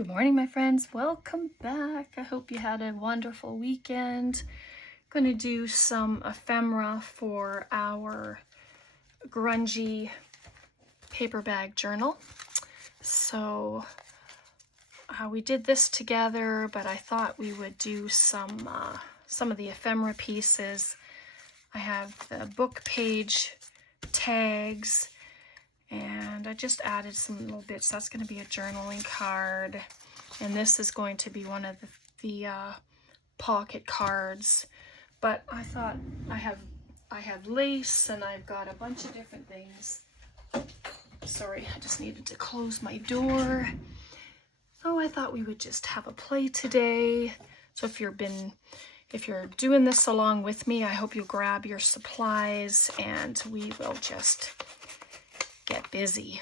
Good morning, my friends. Welcome back. I hope you had a wonderful weekend. I'm going to do some ephemera for our grungy paper bag journal. So we did this together, but I thought we would do some of the ephemera pieces. I have the book page tags, and I just added some little bits. That's going to be a journaling card, and this is going to be one of the pocket cards. But I thought I have lace, and I've got a bunch of different things. Sorry, I just needed to close my door. So I thought we would just have a play today. So if you're doing this along with me, I hope you grab your supplies and we will just get busy.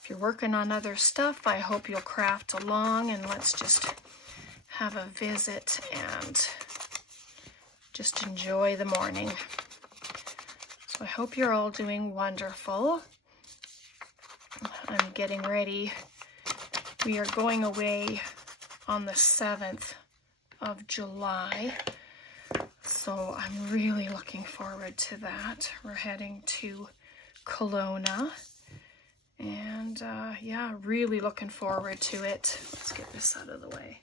If you're working on other stuff, I hope you'll craft along, and let's just have a visit and just enjoy the morning. So I hope you're all doing wonderful. I'm getting ready. We are going away on the 7th of July. So I'm really looking forward to that. We're heading to Kelowna. And yeah, really looking forward to it. Let's get this out of the way.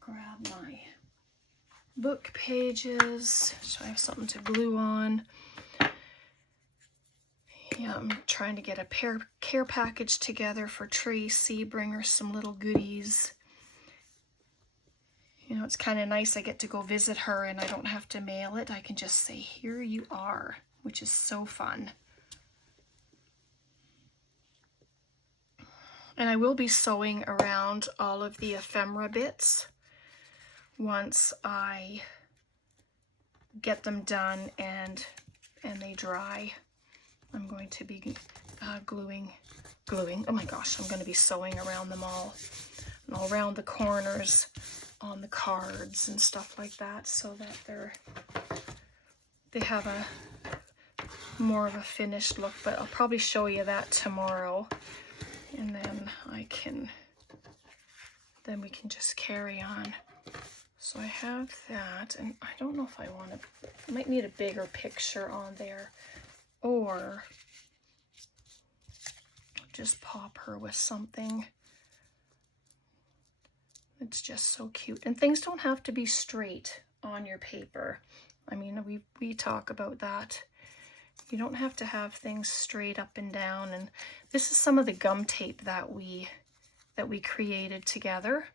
Grab my book pages so I have something to glue on. Yeah, I'm trying to get a care package together for Tracy, bring her some little goodies. You know, it's kind of nice. I get to go visit her and I don't have to mail it. I can just say, here you are, which is so fun. And I will be sewing around all of the ephemera bits once I get them done and they dry. I'm going to be gluing. Oh my gosh, I'm going to be sewing around them all, and all around the corners on the cards and stuff like that, so that they have a more of a finished look. But I'll probably show you that tomorrow. And then we can just carry on. So I have that, and I don't know if I might need a bigger picture on there, or just pop her with something. It's just so cute. And things don't have to be straight on your paper. I mean, we talk about that. You don't have to have things straight up and down. And this is some of the gum tape that we created together.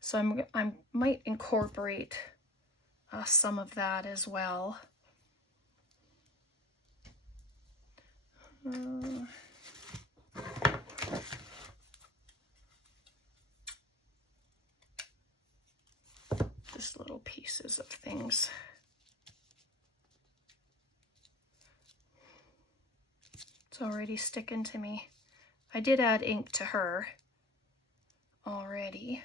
So I might incorporate some of that as well. Just little pieces of things. It's already sticking to me. I did add ink to her already.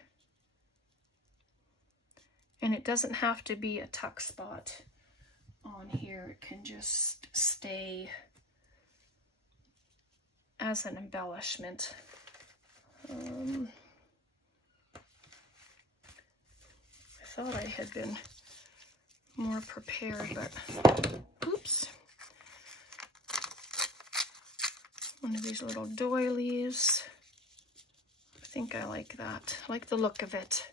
And it doesn't have to be a tuck spot on here. It can just stay as an embellishment. I thought I had been more prepared, but oops. One of these little doilies. I think I like that. I like the look of it.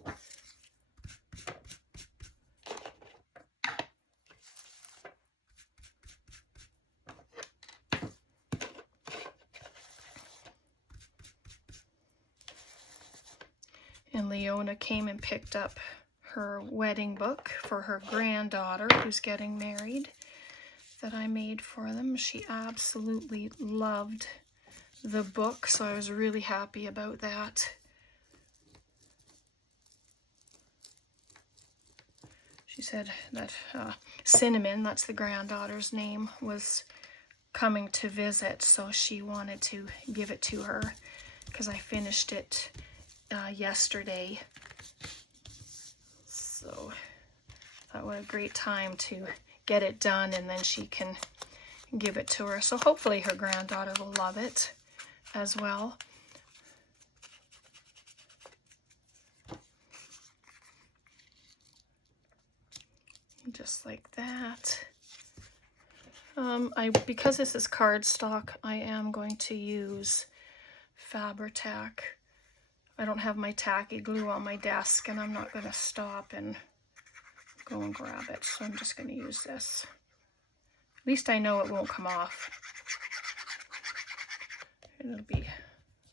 And Leona came and picked up her wedding book for her granddaughter who's getting married that I made for them. She absolutely loved the book, so I was really happy about that. She said that Cinnamon, that's the granddaughter's name, was coming to visit, so she wanted to give it to her because I finished it yesterday. So I thought what a great time to get it done, and then she can give it to her. So hopefully her granddaughter will love it as well. just like that. Because this is cardstock, I am going to use Fabri-Tac. I don't have my tacky glue on my desk, and I'm not going to stop and go and grab it, so I'm just going to use this. At least I know it won't come off. It'll be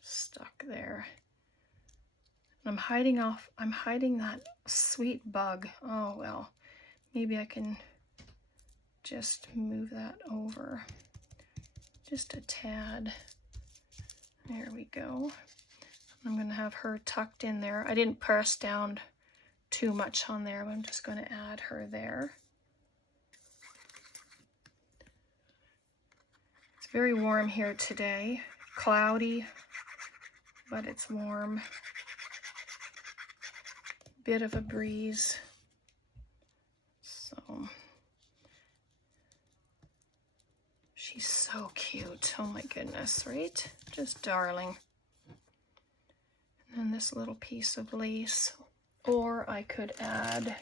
stuck there. I'm hiding that sweet bug. Oh well, maybe I can just move that over just a tad. There we go. I'm going to have her tucked in there. I didn't press down too much on there, but I'm just going to add her there. It's very warm here today. Cloudy, but it's warm. Bit of a breeze. So she's so cute. Oh my goodness, right? Just darling. And then this little piece of lace. Or I could add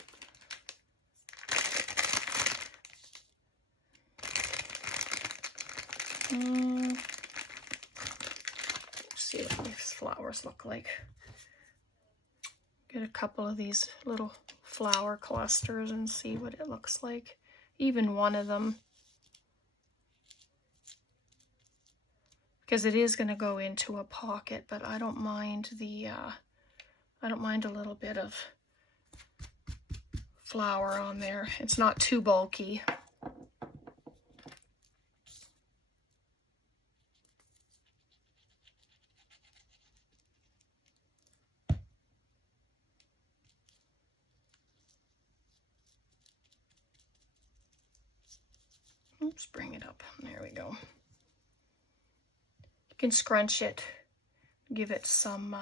see what these flowers look like. Get a couple of these little flower clusters and see what it looks like. Even one of them. Because it is going to go into a pocket, but I don't mind a little bit of flower on there. It's not too bulky. Oops, bring it up. There we go. You can scrunch it, give it some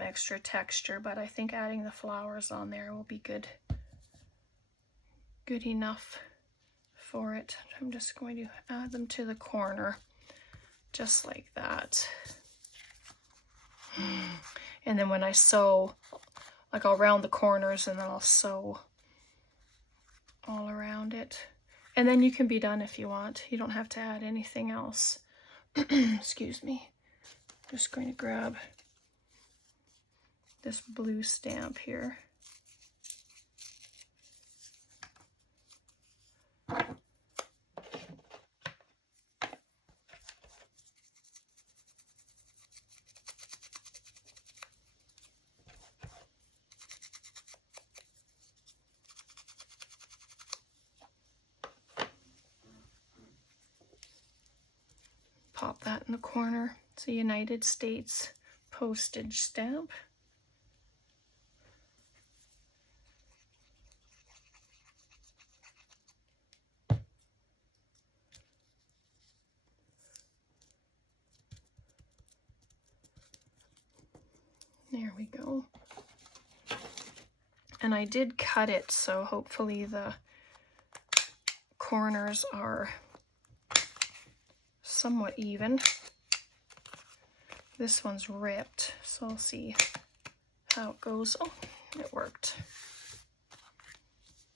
extra texture, but I think adding the flowers on there will be good enough for it. I'm just going to add them to the corner, just like that. And then when I sew, like I'll round the corners and then I'll sew all around it. And then you can be done if you want. You don't have to add anything else. Excuse me. I'm just going to grab this blue stamp here. Pop that in the corner. It's a United States postage stamp. There we go. And I did cut it, so hopefully the corners are somewhat even. This one's ripped, so I'll see how it goes. Oh, it worked.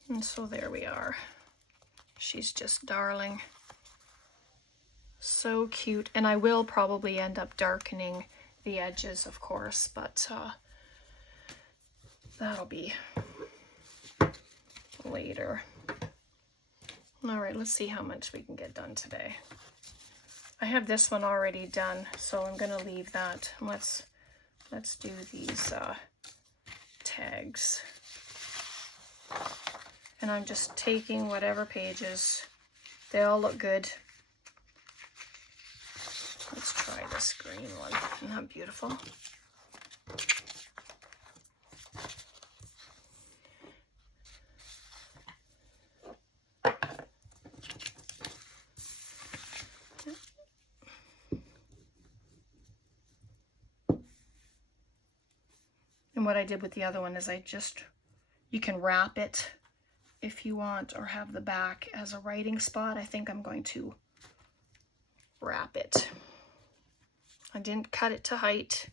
And so there we are. She's just darling. So cute. And I will probably end up darkening the edges, of course, but that'll be later. All right, let's see how much we can get done today. I have this one already done, so I'm gonna leave that. Let's do these tags. And I'm just taking whatever pages. They all look good. Let's try this green one. Isn't that beautiful? And what I did with the other one is you can wrap it if you want, or have the back as a writing spot. I think I'm going to wrap it. I didn't cut it to height,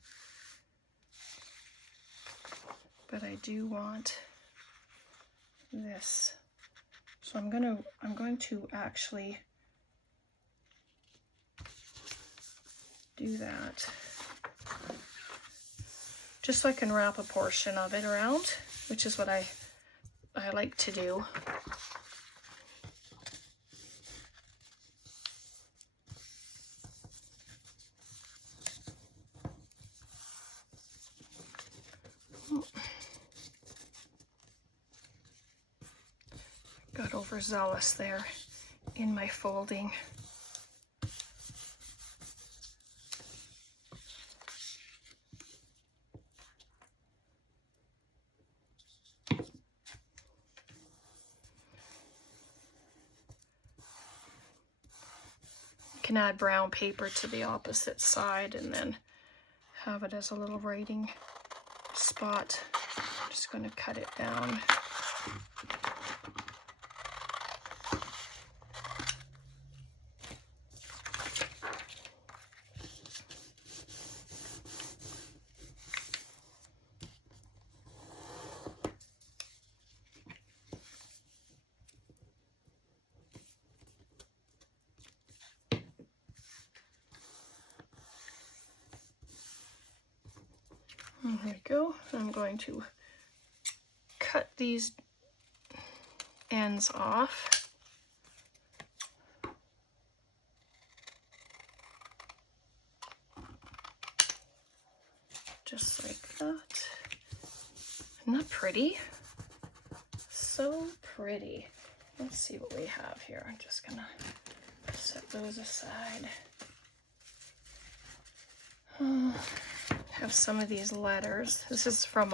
but I do want this. So I'm going to actually do that, just so I can wrap a portion of it around, which is what I like to do. Got overzealous there in my folding. You can add brown paper to the opposite side and then have it as a little writing spot. I'm just going to cut it down. There we go. I'm going to cut these ends off. Just like that. Isn't that pretty? So pretty. Let's see what we have here. I'm just gonna set those aside. Have some of these letters. This is from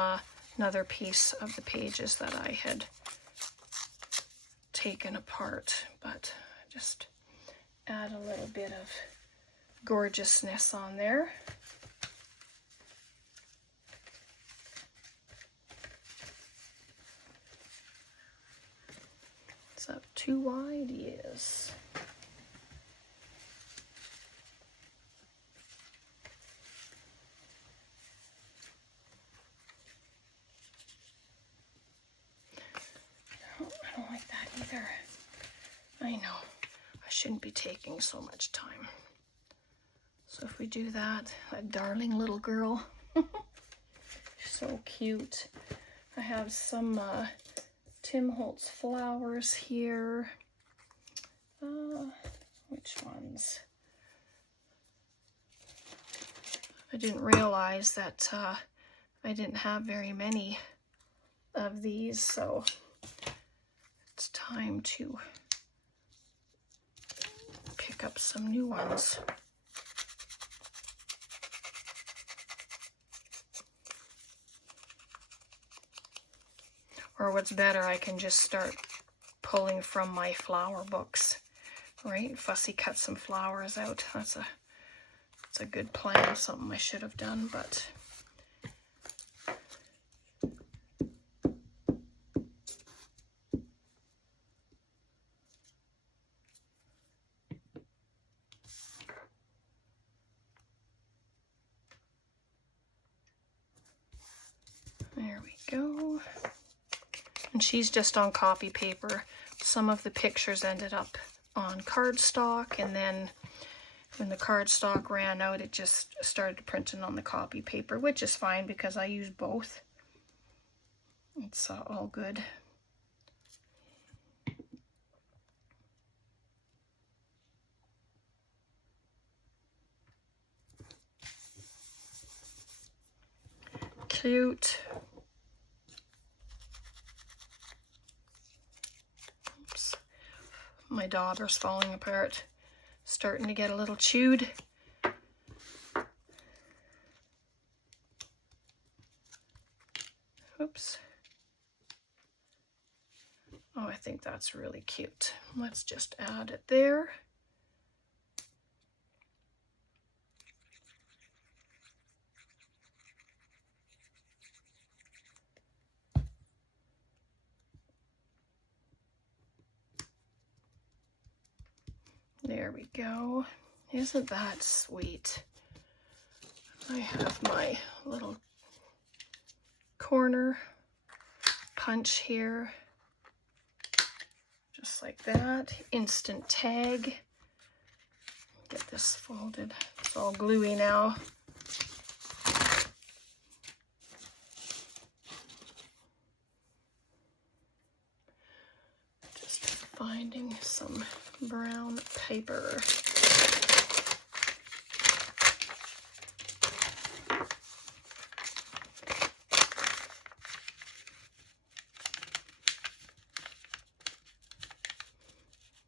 another piece of the pages that I had taken apart, but just add a little bit of gorgeousness on there. Is that too wide? Yes. I don't like that either. I know. I shouldn't be taking so much time. So if we do that darling little girl. So cute. I have some Tim Holtz flowers here. Which ones? I didn't realize that I didn't have very many of these, so it's time to pick up some new ones. Or what's better, I can just start pulling from my flower books, right? Fussy cut some flowers out. That's a good plan, something I should have done, but there we go. And she's just on copy paper. Some of the pictures ended up on cardstock, and then when the cardstock ran out, it just started printing on the copy paper, which is fine because I use both. It's all good. Cute. Oops. My daughter's falling apart. Starting to get a little chewed. Oops. Oh, I think that's really cute. Let's just add it there. There we go. Isn't that sweet? I have my little corner punch here. Just like that. Instant tag. Get this folded. It's all gluey now. Just finding some brown paper.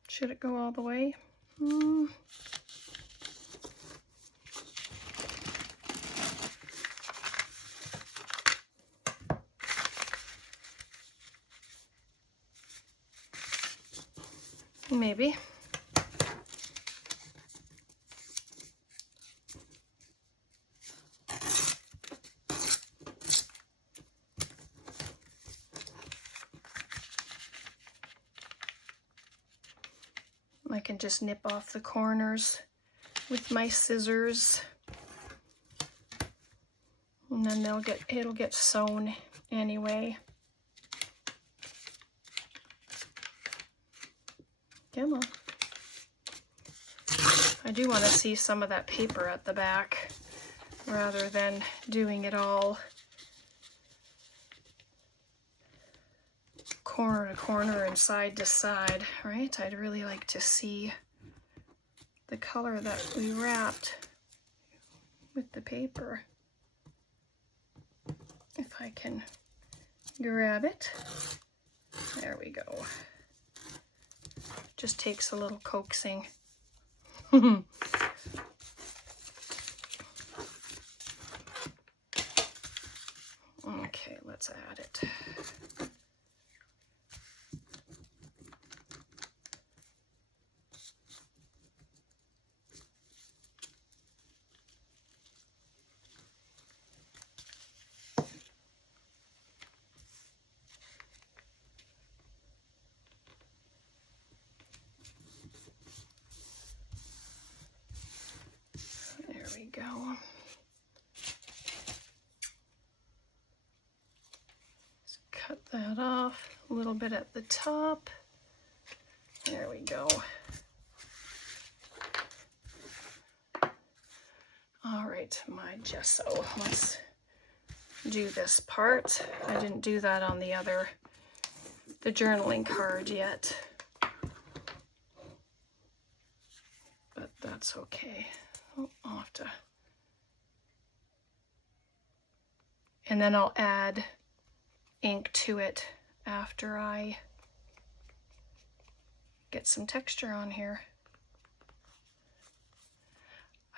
Should it go all the way? Maybe. I can just nip off the corners with my scissors, and then it'll get sewn anyway. Come on. I do want to see some of that paper at the back rather than doing it all corner to corner and side to side, right? I'd really like to see the color that we wrapped with the paper. If I can grab it. There we go. Just takes a little coaxing. Okay, let's add it. There we go. Just cut that off a little bit at the top. There we go. All right, my gesso. Let's do this part. I didn't do that on the journaling card yet, but that's okay. Oh, I'll have to. And then I'll add ink to it after I get some texture on here.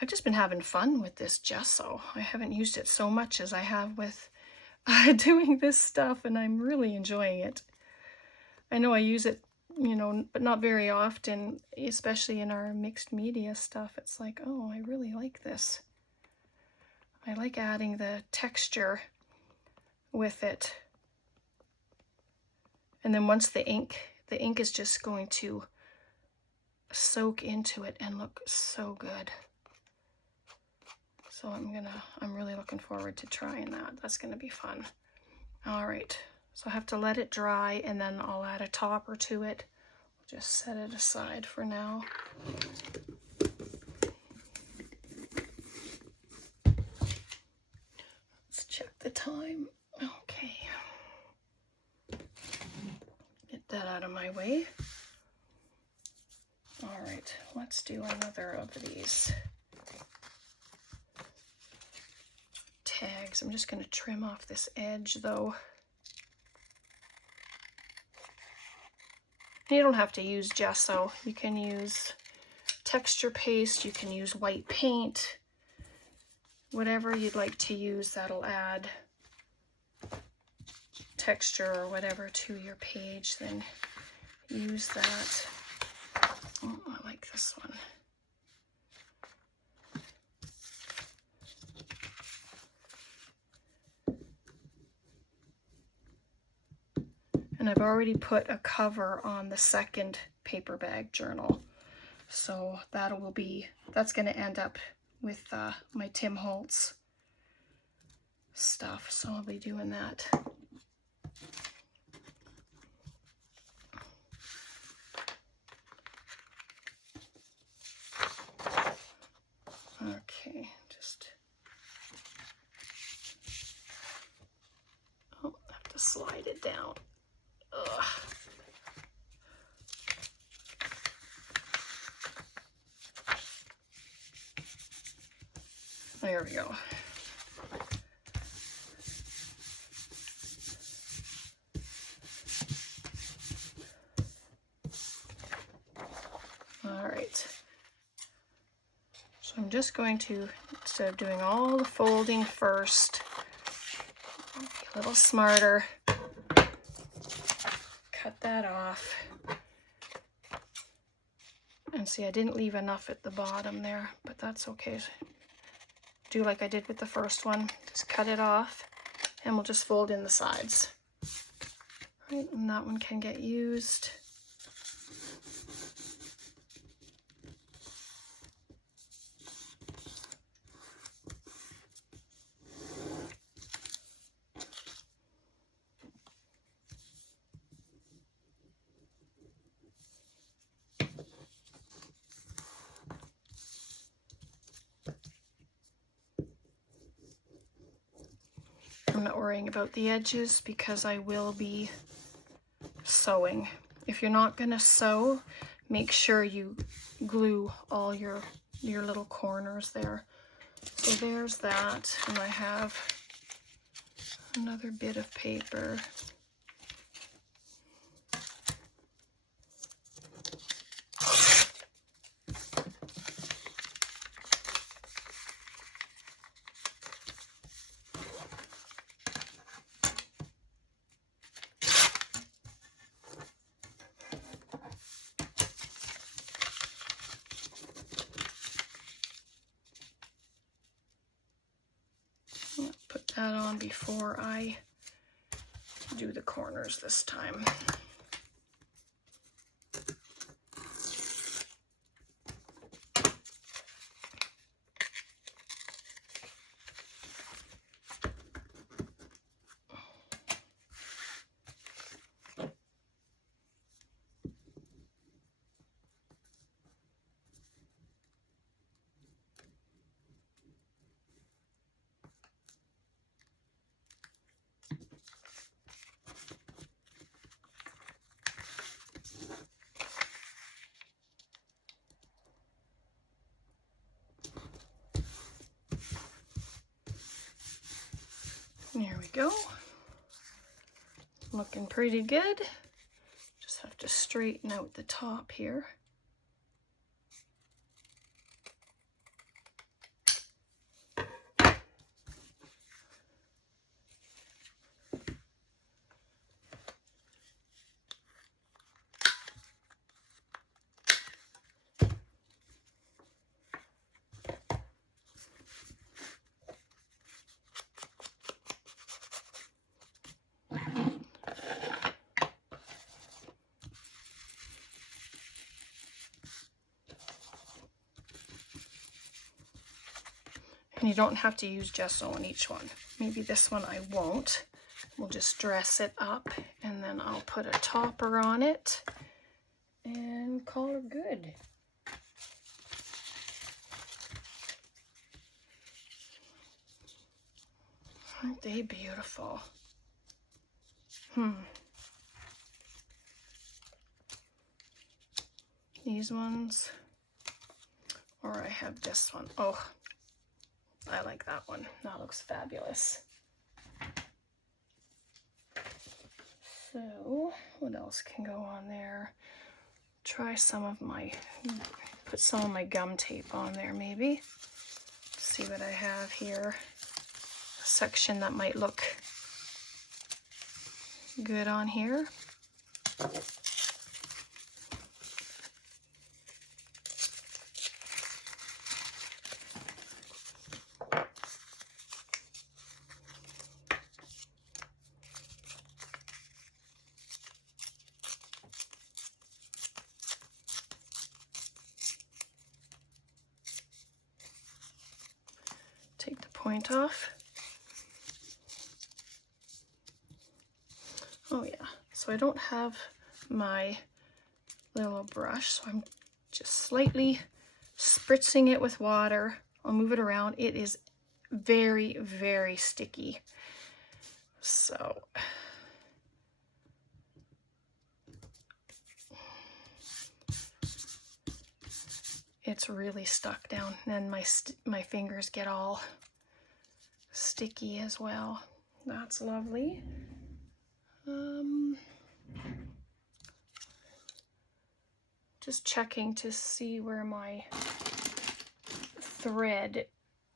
I've just been having fun with this gesso. I haven't used it so much as I have with doing this stuff, and I'm really enjoying it. I know I use it, you know, but not very often, especially in our mixed media stuff. It's like, oh, I really like this. I like adding the texture with it. And then once the ink is just going to soak into it and look so good. So I'm really looking forward to trying that. That's gonna be fun. All right, so I have to let it dry, and then I'll add a topper to it. I'll just set it aside for now. Let's check the time. Okay. Get that out of my way. All right, let's do another of these tags. I'm just going to trim off this edge though. You don't have to use gesso. You can use texture paste, you can use white paint, whatever you'd like to use that'll add texture or whatever to your page, then use that. Oh, I like this one. And I've already put a cover on the second paper bag journal. So that's going to end up with my Tim Holtz stuff. So I'll be doing that. to slide it down. Ugh. There we go. All right. So I'm just going to, instead of doing all the folding first, be a little smarter. Cut that off. And see, I didn't leave enough at the bottom there, but that's okay. Do like I did with the first one. Just cut it off, and we'll just fold in the sides. Right, and that one can get used. I'm not worrying about the edges because I will be sewing. If you're not going to sew, make sure you glue all your little corners there. So there's that, and I have another bit of paper. Put that on before I do the corners this time. There we go. Looking pretty good. Just have to straighten out the top here. And you don't have to use gesso on each one. Maybe this one I won't. We'll just dress it up, and then I'll put a topper on it and call her good. Aren't they beautiful? These ones, or I have this one. Oh, I like that one. That looks fabulous. So, what else can go on there? Try some of my, put some of my gum tape on there maybe. See what I have here. A section that might look good on here. Take the point off. Oh yeah, so I don't have my little brush, so I'm just slightly spritzing it with water. I'll move it around. It is very, very sticky. So it's really stuck down, and my fingers get all sticky as well. That's lovely. Just checking to see where my thread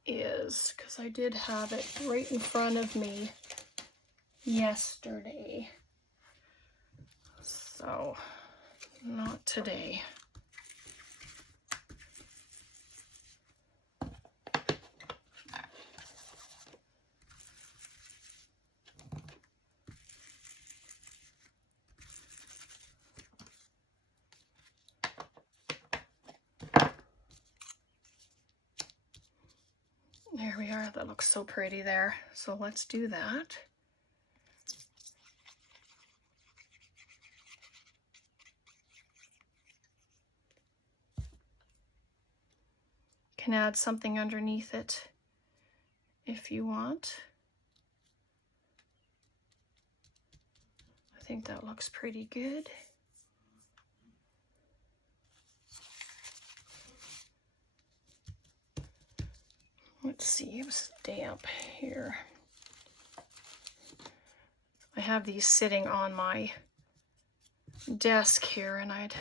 is, because I did have it right in front of me yesterday. So, not today. There we are. That looks so pretty there. So let's do that. Can add something underneath it if you want. I think that looks pretty good. Let's see, it was damp here. I have these sitting on my desk here, and I'd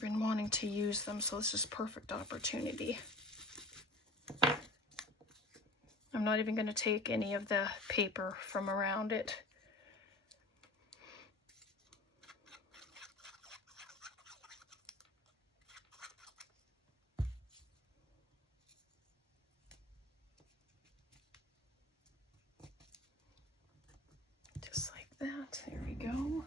been wanting to use them, so this is perfect opportunity. I'm not even going to take any of the paper from around it. Just like that. There we go.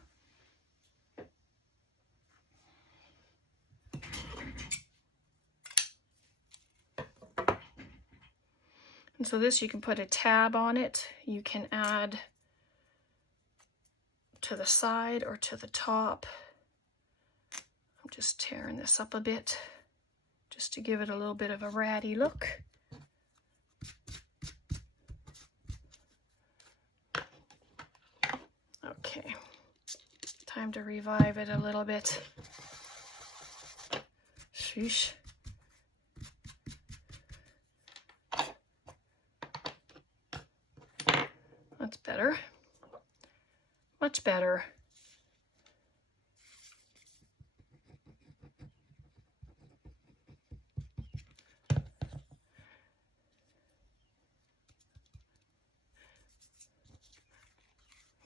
And so this, you can put a tab on it. You can add to the side or to the top. I'm just tearing this up a bit just to give it a little bit of a ratty look. Okay, time to revive it a little bit. Sheesh. That's better. Much better.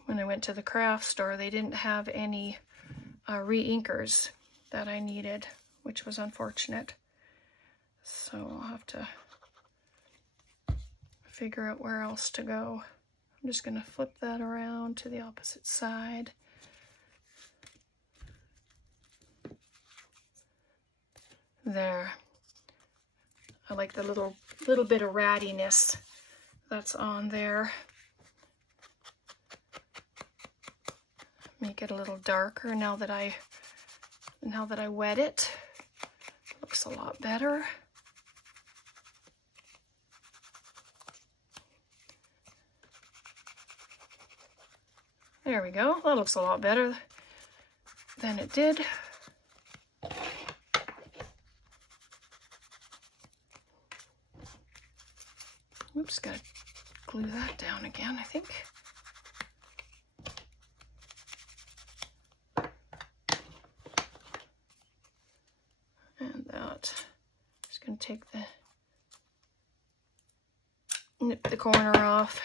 When I went to the craft store, they didn't have any re-inkers that I needed, which was unfortunate. So I'll have to figure out where else to go. I'm just going to flip that around to the opposite side. There. I like the little bit of rattiness that's on there. Make it a little darker now that I wet it. Looks a lot better. There we go. That looks a lot better than it did. Oops, gotta glue that down again, I think. And that. Just gonna take nip the corner off.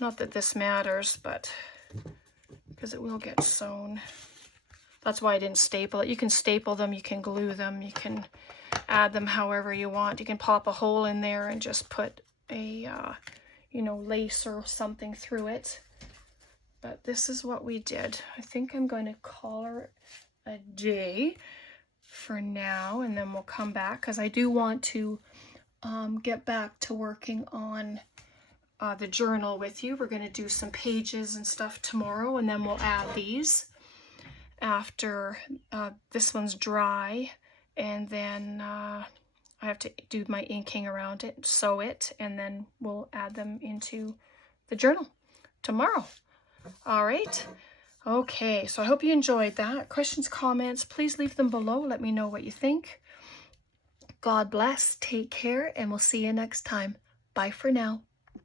Not that this matters, but because it will get sewn. That's why I didn't staple it. You can staple them, you can glue them, you can add them however you want. You can pop a hole in there and just put a, lace or something through it. But this is what we did. I think I'm going to call her a day for now, and then we'll come back because I do want to get back to working on the journal with you. We're going to do some pages and stuff tomorrow, and then we'll add these after this one's dry, and then I have to do my inking around it, sew it, and then we'll add them into the journal tomorrow. All right, Okay, so I hope you enjoyed that. Questions, comments, please leave them below. Let me know what you think. God bless, take care, and we'll see you next time. Bye for now.